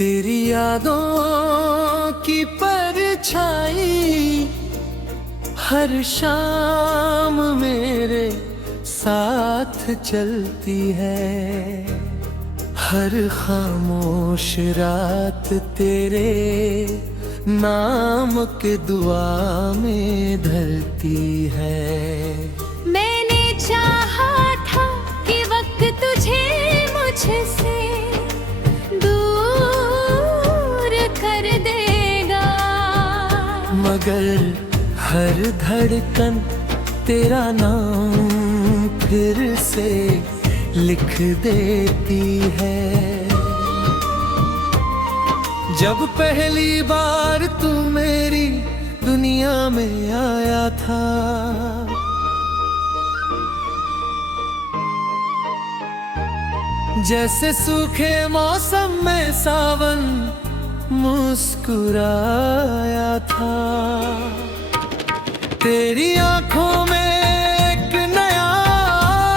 तेरी यादों की परछाई हर शाम मेरे साथ चलती है। हर खामोश रात तेरे नाम के दुआ में ढलती है। मैंने चाहा था कि वक्त तुझे मुझसे दूर कर देगा, मगर हर धड़कन तेरा नाम फिर से लिख देती है। जब पहली बार तू मेरी दुनिया में आया था, जैसे सूखे मौसम में सावन मुस्कुराया था। तेरी आंखों में एक नया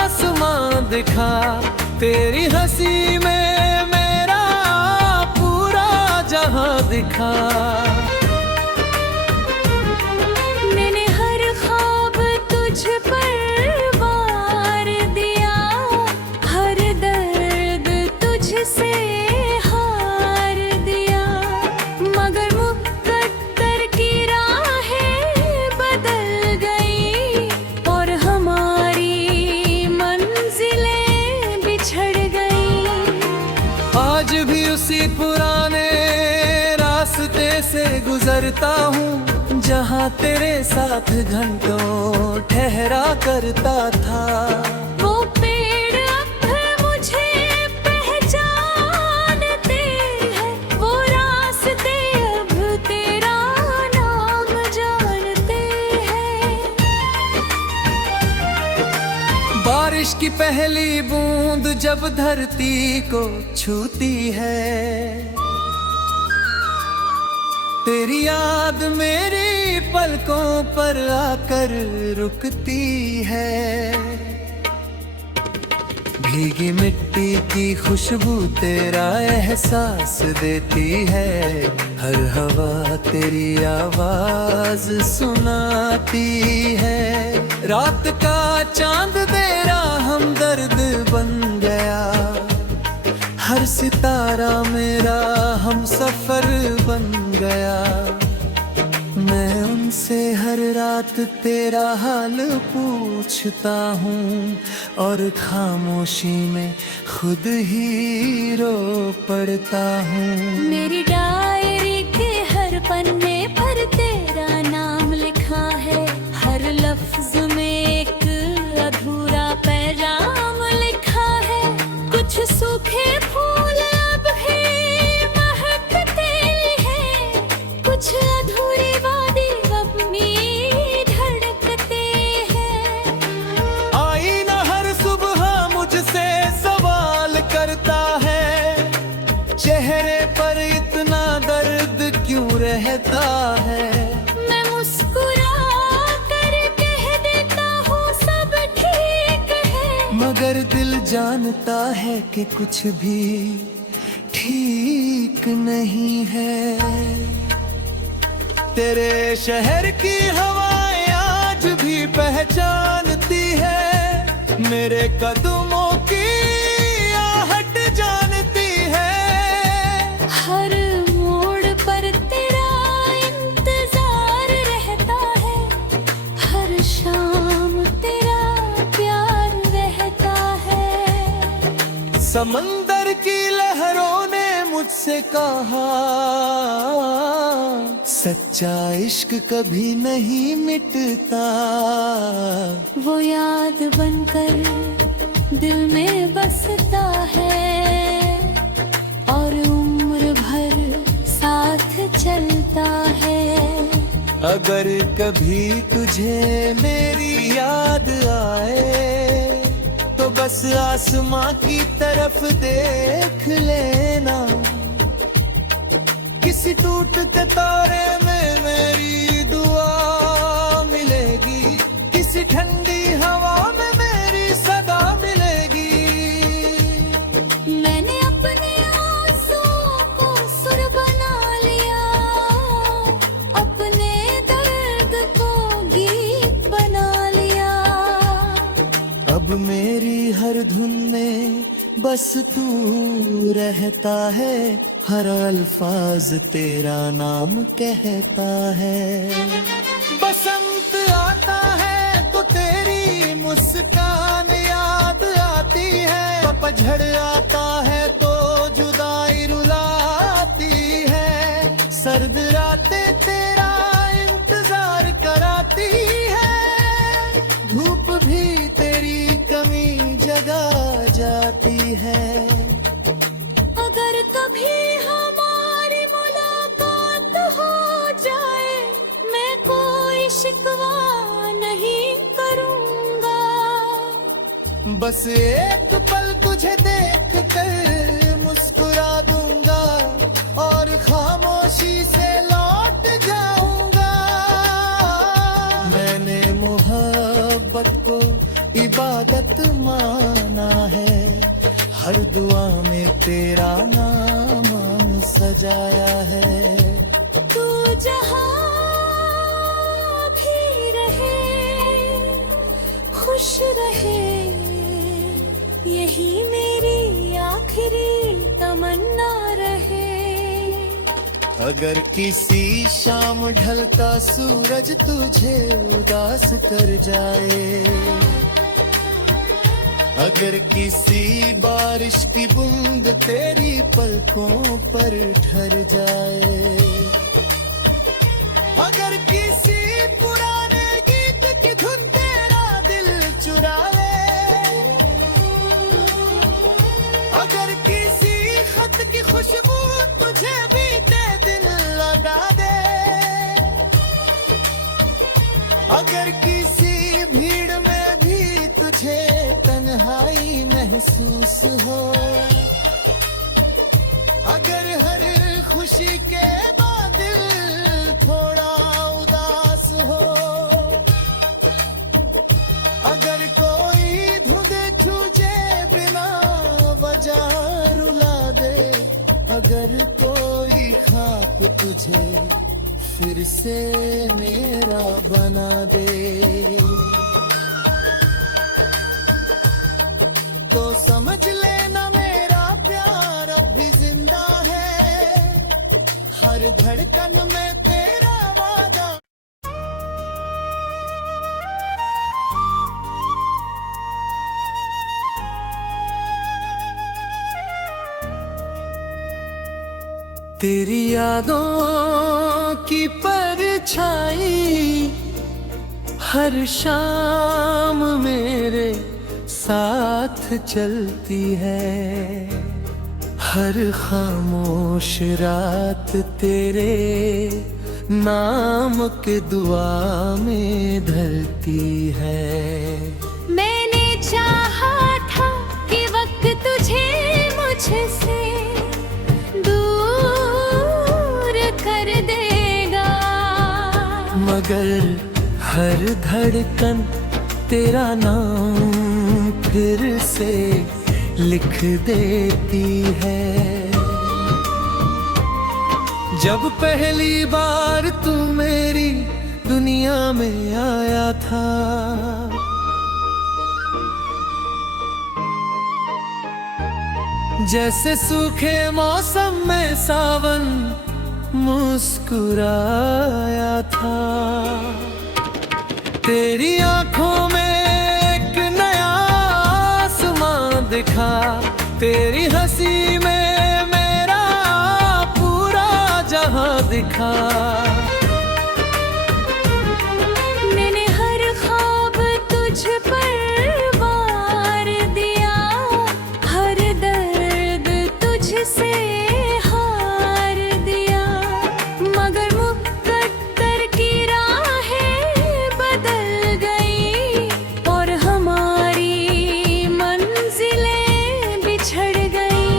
आसमां दिखा, तेरी हंसी में मेरा पूरा जहां दिखा। मैंने हर ख्वाब तुझ पर वार दिया, हर दर्द तुझसे हार दिया, मगर मुकद्दर की राहें बदल गई और हमारी मंजिलें बिछड़ गई। आज भी उसी पुराने रास्ते से गुजरता हूँ, जहाँ तेरे साथ घंटों ठहरा करता था। वो पेड़ अब मुझे पहचानते हैं, वो रास्ते अब तेरा नाम जानते हैं। बारिश की पहली बूंद जब धरती को छूती है, तेरी याद मेरी पलकों पर आकर रुकती है। भीगी मिट्टी की खुशबू तेरा एहसास देती है, हर हवा तेरी आवाज सुनाती है। रात का चांद तेरा हमदर्द बन गया, हर सितारा मेरा हम सफर बन गया। मैं उनसे हर रात तेरा हाल पूछता हूँ और खामोशी में खुद ही रो पड़ता हूँ। मेरी डायरी के हर पन्ने पर तेरा नाम लिखा है, हर लफ्ज में एक अधूरा पैगाम लिखा है। कुछ सूखे फूल अब भी महकते हैं, कुछ अधूरी वादी अपनी धड़कते हैं। आईना हर सुबह मुझसे सवाल करता है, चेहरे पर इतना दर्द क्यों रहता है। मैं मुस्कुरा कर कह देता हूँ सब ठीक है, मगर दिल जानता है कि कुछ भी ठीक नहीं है। तेरे शहर की हवाएं आज भी पहचानती है, मेरे कदमों की आहट जानती है। हर मोड़ पर तेरा इंतजार रहता है, हर शाम तेरा प्यार रहता है। समंदर की लहरों ने मुझसे कहा, सच्चा इश्क कभी नहीं मिटता। वो याद बनकर दिल में बसता है और उम्र भर साथ चलता है। अगर कभी तुझे मेरी याद आए, तो बस आसमां की तरफ देख लेना। किसी टूटते तारे में मेरी दुआ मिलेगी, किसी ठंडी हवा में मेरी सदा मिलेगी। मैंने अपने आंसुओं को बस तू रहता है, हर अल्फाज तेरा नाम कहता है। बसंत आता है तो तेरी मुस्कान याद आती है, पतझड़ आता है तो जुदाई रुलाती है, सर्द रातें तेरा इंतजार कराती है, धूप भी तेरी कमी जगा जाती है। अगर कभी हमारी मुलाकात हो जाए, मैं कोई शिकवा नहीं करूँगा। बस एक पल तुझे देख कर मुस्कुरा दूंगा और खामोशी से लौट जाऊंगा। मैंने मोहब्बत को इबादत माना है, हर दुआ में तेरा नाम सजाया है। तू जहाँ भी रहे, खुश रहे, यही मेरी आखिरी तमन्ना रहे। अगर किसी शाम ढलता सूरज तुझे उदास कर जाए, अगर किसी बारिश की बूंद तेरी पलकों पर ठहर जाए, अगर किसी पुराने गीत की धुन तेरा दिल चुरा ले, अगर किसी खत की खुशबू तुझे बीते दिन लगा दे, अगर किसी भीड़ में भी तुझे तन्हाई महसूस हो, अगर हर खुशी के बाद दिल थोड़ा उदास हो, अगर कोई धुंध तुझे बिना वजह रुला दे, अगर कोई ख्वाब तुझे फिर से मेरा बना दे, तो समझ लेना मेरा प्यार अब भी जिंदा है, हर धड़कन में तेरा वादा। तेरी यादों की परछाई हर शाम मेरे साथ चलती है, हर खामोश रात तेरे नाम के दुआ में ढलती है। मैंने चाहा था कि वक्त तुझे मुझसे दूर कर देगा, मगर हर धड़कन तेरा नाम फिर से लिख देती है। जब पहली बार तू मेरी दुनिया में आया था, जैसे सूखे मौसम में सावन मुस्कुराया था, तेरी आंखों में एक नया आसमां दिखा, तेरी हंसी में मेरा पूरा जहां दिखा। मैंने हर ख्वाब तुझ पर वार दिया, हर दर्द तुझसे हार दिया, मगर मुकद्दर की राहें बदल गई और हमारी मंजिलें बिछड़ गई।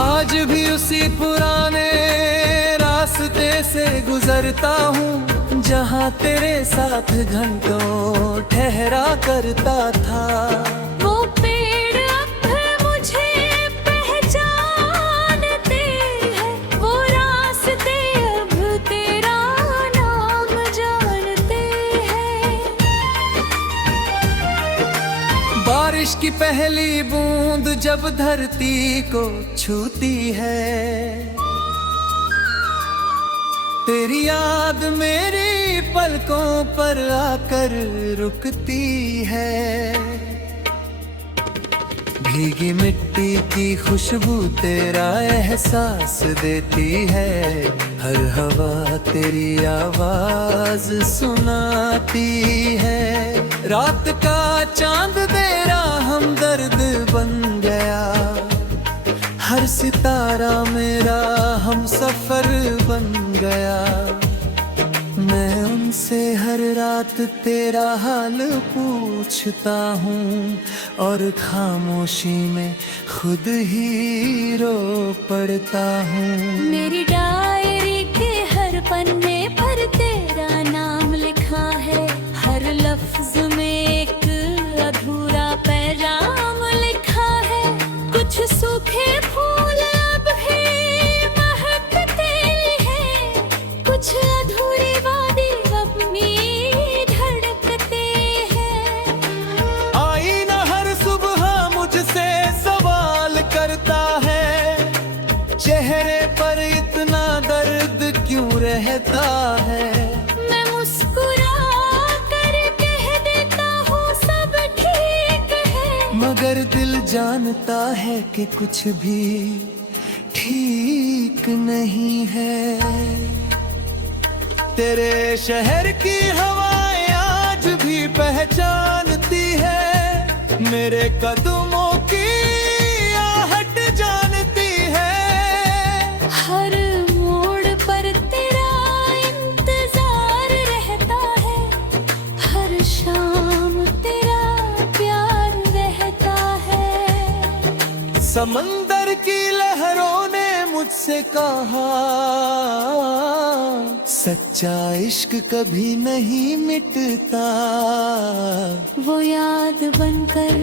आज भी उसी पुराने रास्ते से गुजरता हूँ, जहाँ तेरे साथ घंटों ठहरा करता था। वो पेड़ अब मुझे पहचानते हैं, वो रास्ते अब तेरा नाम जानते हैं। बारिश की पहली बूंद जब धरती को छूती है, तेरी याद मेरी पलकों पर आकर रुकती है। भीगी मिट्टी की खुशबू तेरा एहसास देती है, हर हवा तेरी आवाज सुनाती है। रात का चांद तेरा हमदर्द बन गया, हर सितारा मेरा हम सफर बन गया। मैं उनसे हर रात तेरा हाल पूछता हूँ और खामोशी में खुद ही रो पड़ता हूँ। मेरी डायरी के हर पन्ने पर तेरा नाम लिखा है, हर लफ्ज में एक अधूरा पैगाम लिखा है। कुछ सूखे फूल अब भी महकते हैं, कुछ अधूरी वादी अपनी धड़कते हैं। आईना हर सुबह मुझसे सवाल करता है, चेहरे पर इतना दर्द क्यों रहता है। मैं मुस्कुरा कर कह देता हूँ सब ठीक है, मगर दिल जानता है कि कुछ भी ठीक नहीं है। तेरे शहर की हवाएं आज भी पहचानती है, मेरे कदमों की आहट जानती है। हर मोड़ पर तेरा इंतजार रहता है, हर शाम तेरा प्यार रहता है। समंदर की लहरों ने मुझसे कहा, सच्चा इश्क कभी नहीं मिटता। वो याद बनकर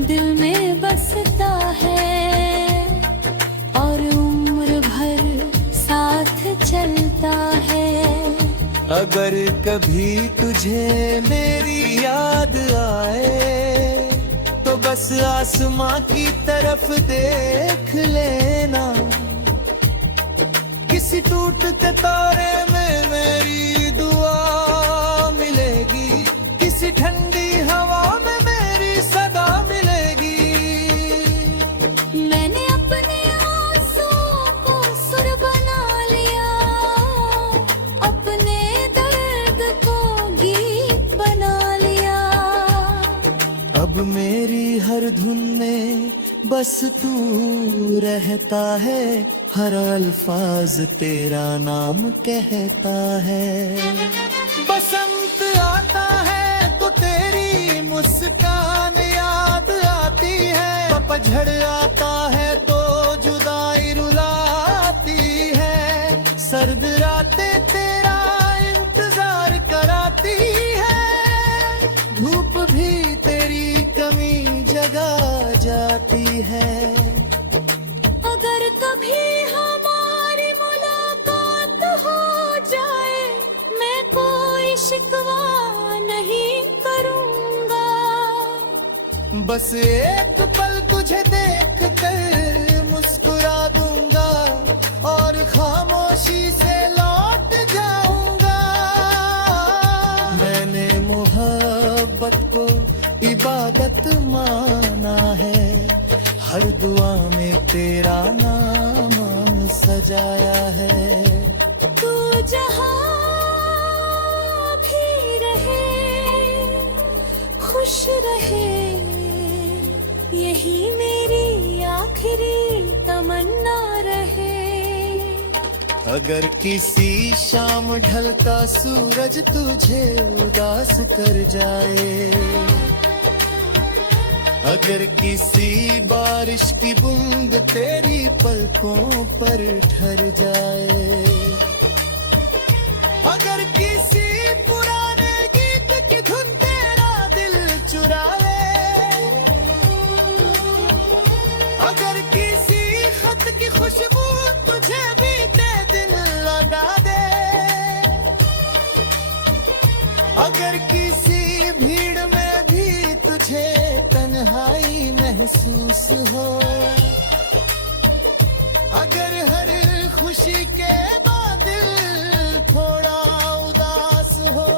दिल में बसता है और उम्र भर साथ चलता है। अगर कभी तुझे मेरी याद आए तो बस आसमां की तरफ देख लेना, किसी टूटते तारे में मेरी दुआ मिलेगी, किसी ठंडी हवा में मेरी सदा मिलेगी। मैंने अपने आंसुओं को सुर बना लिया, अपने दर्द को गीत बना लिया। अब मेरी हर धुन में बस तू रहता है, हर अल्फाज तेरा नाम कहता है। बसंत आता है तो तेरी मुस्कान याद आती है, पतझड़ आता है तो जुदाई रुलाती है। सर्द रातें तेरा इंतजार कराती है, धूप भी तेरी कमी जगा जाती है। अगर कभी हमारी मुलाकात हो जाए, मैं कोई शिकवा नहीं करूँगा। बस एक पल तुझे देख कर मुस्कुरा दूंगा और खामोशी से लौट जाऊंगा। मैंने मोहब्बत को इबादत माना है, हर दुआ में तेरा नाम सजाया है। तू जहाँ भी रहे खुश रहे, यही मेरी आखिरी तमन्ना रहे। अगर किसी शाम ढलता सूरज तुझे उदास कर जाए, अगर किसी बारिश की बूंद तेरी पलकों पर ठहर जाए, अगर किसी पुराने गीत की धुन तेरा दिल चुरा ले, अगर किसी खत की खुशबू तुझे बीते दिन लगा दे, अगर किसी भीड़ में भी तुझे तन्हा तन्हाई महसूस हो, अगर हर खुशी के बाद दिल थोड़ा उदास हो,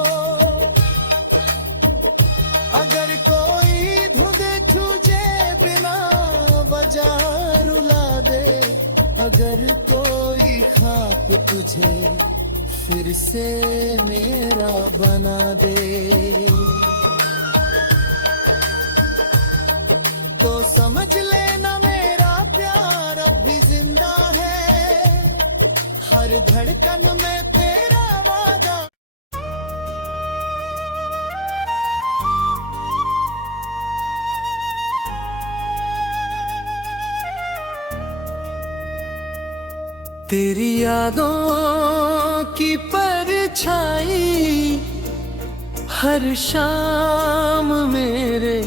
अगर कोई धुंध तुझे बिना वजह रुला दे, अगर कोई ख्वाब तुझे फिर से मेरा बना दे, तो समझ लेना मेरा प्यार अब भी जिंदा है, हर धड़कन में तेरा वादा। तेरी यादों की परछाई हर शाम मेरे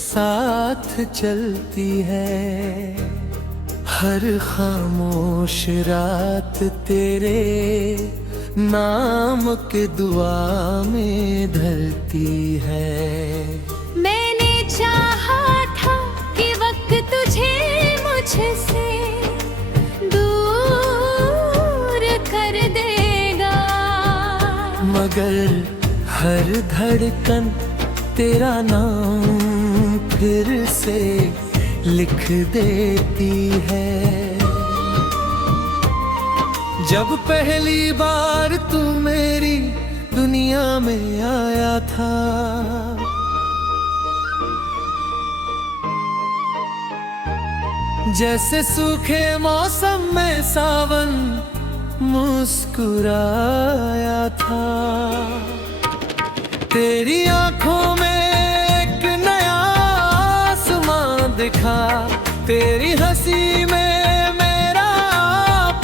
साथ चलती है, हर खामोश रात तेरे नाम के दुआ में ढलती है। मैंने चाहा था कि वक्त तुझे मुझसे दूर कर देगा, मगर हर धड़कन तेरा नाम फिर से लिख देती है। जब पहली बार तू मेरी दुनिया में आया था, जैसे सूखे मौसम में सावन मुस्कुराया था, तेरी आंखों में एक नया आसमां दिखा, तेरी हंसी में मेरा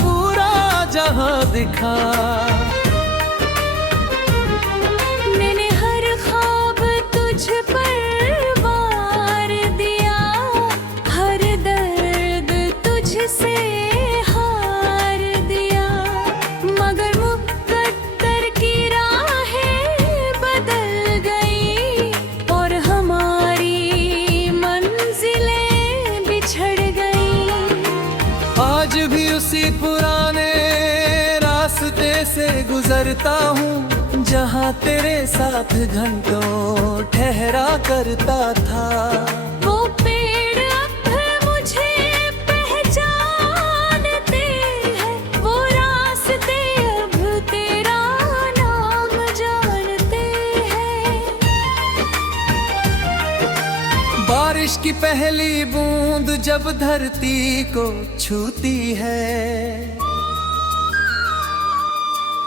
पूरा जहां दिखा। मैंने हर ख्वाब तुझ पर वार दिया, हर दर्द तुझसे हार दिया, मगर मुकद्दर की राहें बदल गई और हमारी मंजिलें बिछड़ गई। आज भी उसी पुराने रास्ते से गुजरता हूँ, जहाँ तेरे साथ घंटों ठहरा करता था। वो पेड़ अब मुझे पहचानते हैं, वो रास्ते अब तेरा नाम जानते हैं। बारिश की पहली बूंद जब धरती को छूती है,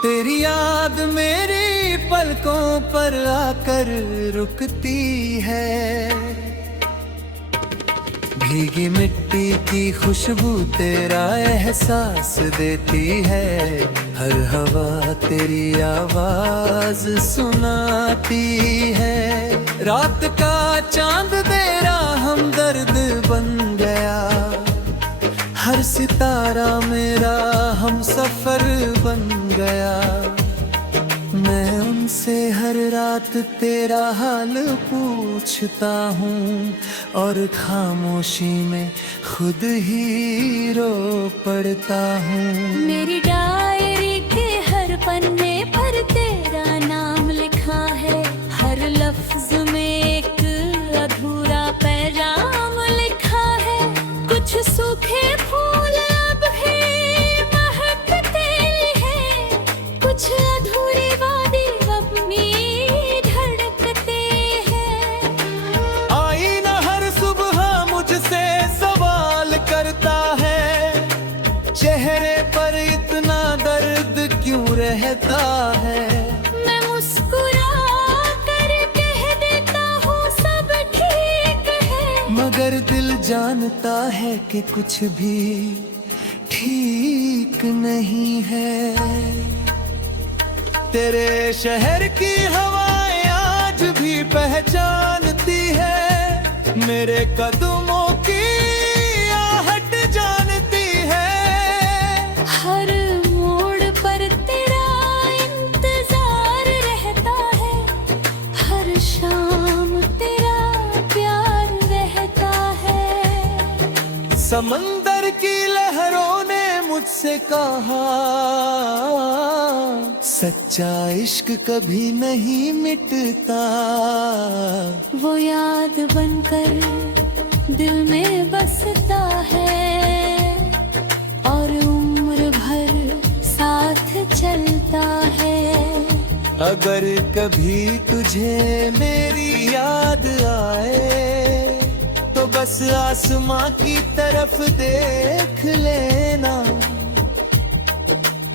तेरी याद मेरी पलकों पर आकर रुकती है। भीगी मिट्टी की खुशबू तेरा एहसास देती है, हर हवा तेरी आवाज सुनाती है। रात का चांद तेरा हमदर्द बन गया, हर सितारा मेरा हम सफर बन गया। मैं उनसे हर रात तेरा हाल पूछता हूँ, और खामोशी में खुद ही रो पड़ता हूँ। मेरी डायरी के हर पन्ने पर तेरा नाम लिखा है, हर लफ्ज में एक अधूरा पैगाम लिखा है। कुछ सूखे फूल अब भी महकते हैं, कुछ अधूरी वादी अपनी धड़कते हैं। आईना हर सुबह मुझसे सवाल करता है, चेहरे पर इतना दर्द क्यों रहता है। मैं मुस्कुरा कर कह देता हूँ सब ठीक है, मगर दिल जानता है कि कुछ भी ठीक नहीं है। तेरे शहर की हवाएं आज भी पहचानती है, मेरे कदमों की आहट जानती है। हर मोड़ पर तेरा इंतजार रहता है, हर शाम तेरा प्यार रहता समंदर की लहरों ने मुझसे कहा, सच्चा इश्क कभी नहीं मिटता। वो याद बनकर दिल में बसता है और उम्र भर साथ चलता है। अगर कभी तुझे मेरी याद आए तो बस आसमां की तरफ देख लेना।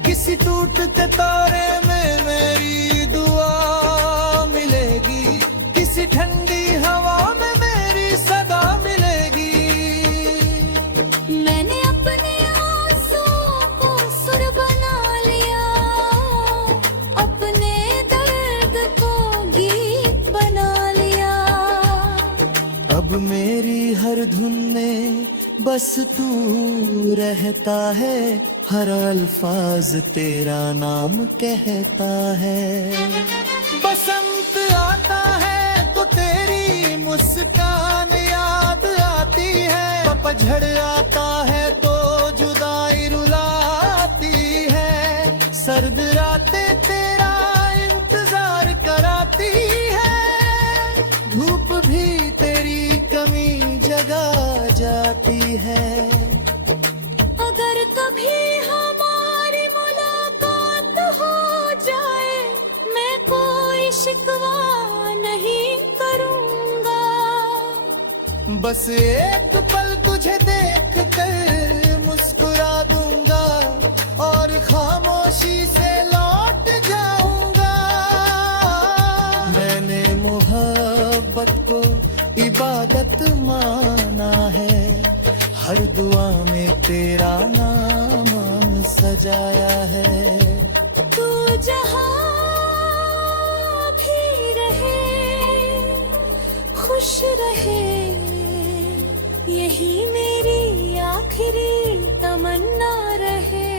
किसी टूटते तारे में मेरी दुआ मिलेगी, किसी ठंडी हवा में मेरी सदा मिलेगी। मैंने अपने आंसुओं को सुर बना लिया, अपने दर्द को गीत बना लिया। अब मेरी हर धुन में बस तू रहता है, हर अल्फाज तेरा नाम कहता है। बसंत आता है तो तेरी मुस्कान याद आती है, पतझड़ आता है तो जुदाई रुलाती है। सर्द रातें तेरा इंतजार कराती है, धूप भी तेरी कमी जगा जाती है। अगर कभी हमारी मुलाकात हो जाए, मैं कोई शिकवा नहीं करूँगा। बस एक पल तुझे देख कर मुस्कुरा दूंगा और खामोशी से लौट जाऊंगा। मैंने मोहब्बत को इबादत माना है, हर दुआ में तेरा नाम सजाया है। तू जहाँ भी रहे, खुश रहे, यही मेरी आखिरी तमन्ना रहे।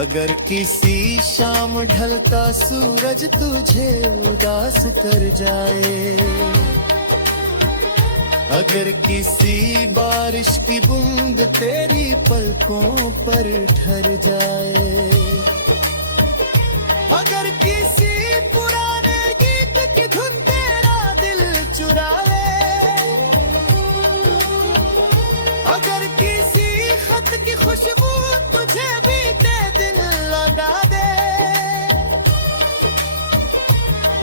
अगर किसी शाम ढलता सूरज तुझे उदास कर जाए, अगर किसी बारिश की बूंद तेरी पलकों पर ठहर जाए, अगर किसी पुराने गीत की धुन तेरा दिल चुरा ले, अगर किसी खत की खुशबू तुझे बीते दिन लगा दे,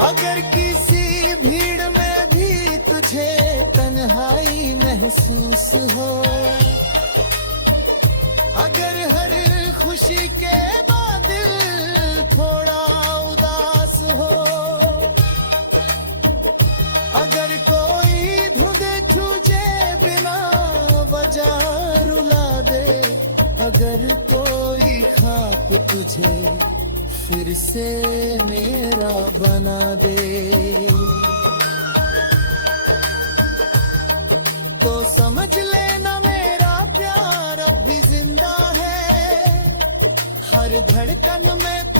अगर किसी भीड़ में भी तुझे तन्हाई महसूस हो, अगर हर खुशी के बाद दिल थोड़ा उदास हो, अगर कोई धुंध तुझे बिना वजह रुला दे, अगर कोई ख्वाब तुझे फिर से मेरा बना दे, तो समझ लेना मेरा प्यार अब भी जिंदा है। हर धड़कन में